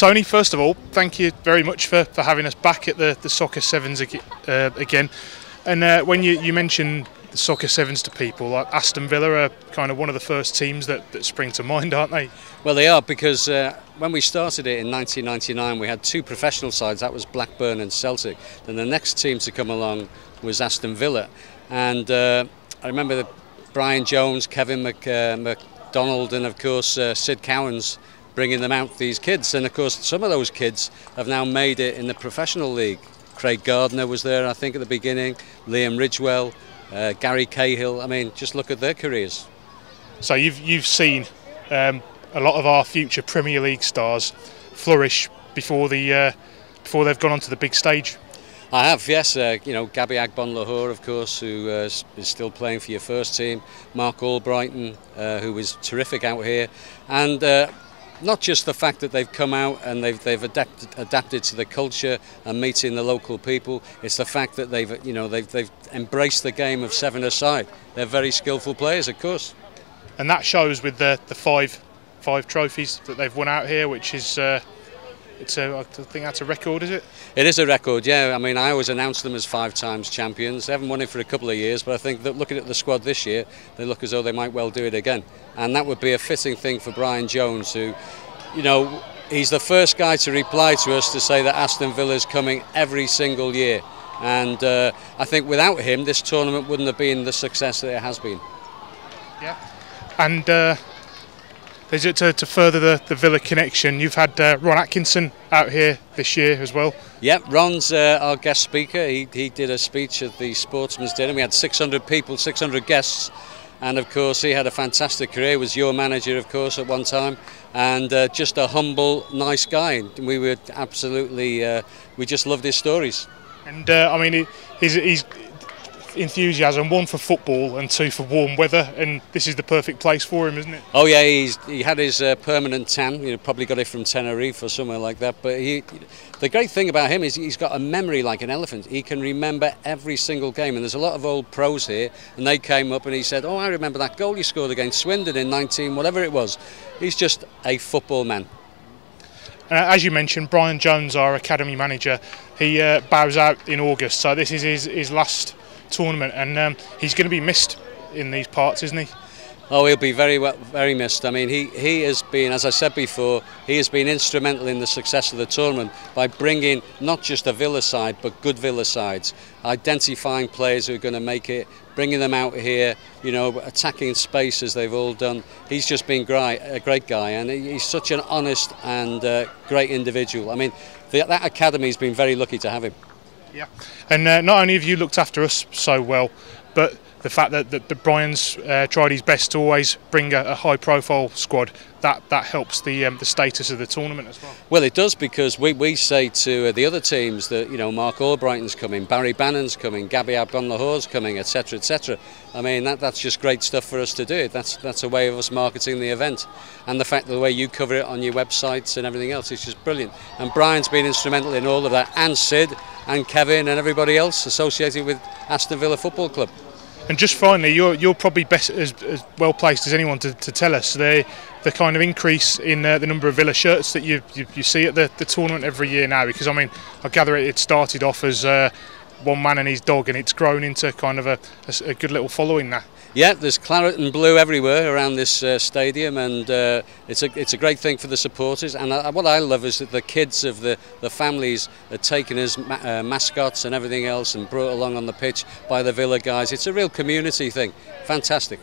Tony, first of all, thank you very much for having us back at the Soccer Sevens again. And when you mention the Soccer Sevens to people, like Aston Villa are kind of one of the first teams that spring to mind, aren't they? Well, they are, because when we started it in 1999, we had two professional sides. That was Blackburn and Celtic. Then the next team to come along was Aston Villa. And I remember that Bryan Jones, Kevin McDonald, and of course Sid Cowans bringing them out, these kids. And of course some of those kids have now made it in the professional league. Craig Gardner was there, I think, at the beginning, Liam Ridgewell, Gary Cahill. I mean, just look at their careers. So you've seen a lot of our future Premier League stars flourish before they've gone onto the big stage. I have, yes. You know, Gabby Agbon-Lahore, of course, who is still playing for your first team. Mark Albrighton, who was terrific out here, and not just the fact that they've come out and they've adapted to the culture and meeting the local people. It's the fact that they've embraced the game of seven-a-side. They're very skillful players, of course. And that shows with the five trophies that they've won out here, which is I think that's a record, is it? It is a record, yeah. I mean, I always announce them as 5 times champions. They haven't won it for a couple of years, but I think that looking at the squad this year, they look as though they might well do it again. And that would be a fitting thing for Bryan Jones, who, you know, he's the first guy to reply to us to say that Aston Villa is coming every single year. And I think without him, this tournament wouldn't have been the success that it has been. Yeah. And to further the Villa connection, you've had Ron Atkinson out here this year as well. Yep, Ron's our guest speaker. He did a speech at the Sportsman's Dinner. We had 600 people, 600 guests, and of course he had a fantastic career. He was your manager, of course, at one time, and just a humble, nice guy. We were absolutely, we just loved his stories. And I mean, he's enthusiasm, 1 for football and 2 for warm weather, and this is the perfect place for him, isn't it? Oh yeah, he had his permanent tan. You know, probably got it from Tenerife or somewhere like that. But the great thing about him is he's got a memory like an elephant. He can remember every single game, and there's a lot of old pros here, and they came up and he said, "Oh, I remember that goal you scored against Swindon in 19 whatever it was." He's just a football man. As you mentioned, Bryan Jones, our academy manager, he bows out in August, so this is his last tournament, and he's going to be missed in these parts, isn't he? Oh, he'll be very missed. I mean, he has been, as I said before, he has been instrumental in the success of the tournament by bringing not just a Villa side, but good Villa sides, identifying players who are going to make it, bringing them out here, you know, attacking space as they've all done. He's just been a great guy, and he's such an honest and great individual. I mean, that academy's been very lucky to have him. Yeah, and not only have you looked after us so well, but the fact that Bryan's tried his best to always bring a high-profile squad, that helps the status of the tournament as well. Well, it does, because we say to the other teams that, you know, Mark Albrighton's coming, Barry Bannon's coming, Gabby Agbon-Lahore's coming, etc., etc. I mean, that's just great stuff for us to do. That's a way of us marketing the event, and the fact that the way you cover it on your websites and everything else is just brilliant. And Bryan's been instrumental in all of that, and Sid and Kevin and everybody else associated with Aston Villa Football Club. And just finally, you're probably best as well placed as anyone to tell us the kind of increase in the number of Villa shirts that you see at the tournament every year now, because I mean, I gather it started off as one man and his dog, and it's grown into kind of a good little following now. Yeah, there's claret and blue everywhere around this stadium, and it's a great thing for the supporters. And what I love is that the kids of the families are taken as mascots and everything else, and brought along on the pitch by the Villa guys. It's a real community thing. Fantastic.